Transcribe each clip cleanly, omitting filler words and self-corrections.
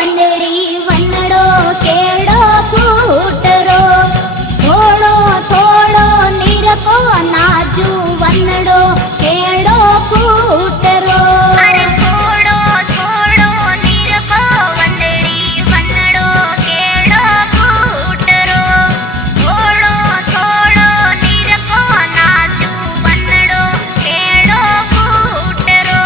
वंदड़ी वनड़ो केड़ो फूटरो थोड़ो थोड़ो नीरको नाजू वनड़ो केड़ो फूटरो अरे थोड़ो थोड़ो नीरको वंदड़ी वनड़ो केड़ो फूटरो थोड़ो थोड़ो नीरको नाजू वनड़ो केड़ो फूटरो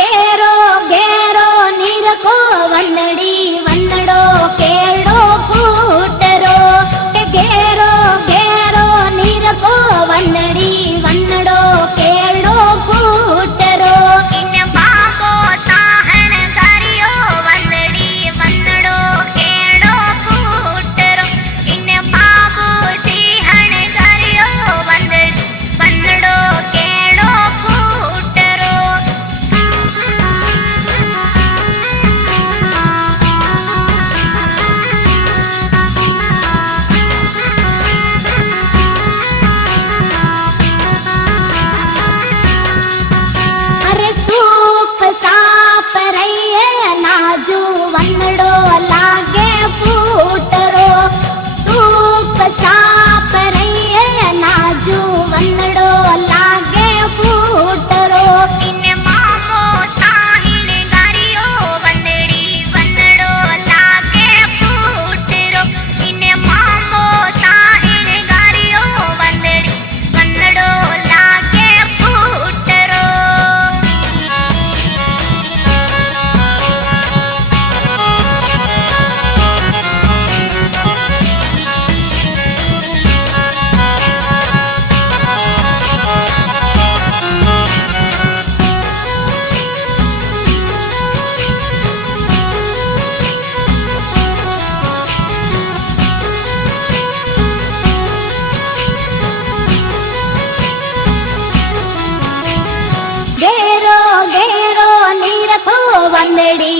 घेरो घेरो नीरको वंदड़ी वनड़ो केड़ो फूटरो घेरो घेरो नीरको वंदड़ी वनड़ो केड़ो फूटरो इन बाबो साहन करियो वंदड़ी वनड़ो केड़ो फूटरो इन बाबो सिहन करियो वंदड़ी वनड़ो केड़ो फूटरो अरे सूप साप रहिए नाजू वनड़ो लागे फूटरो सूप साप रहिए नाजू वनड़ो लागे फूटरो इन मामो साहिण करियो वंदड़ी वनड़ो लागे फूटरो इन मामो साहिण करियो वंदड़ी वनड़ो लागे फूटरो घेरो घेरो नीरको वंदड़ी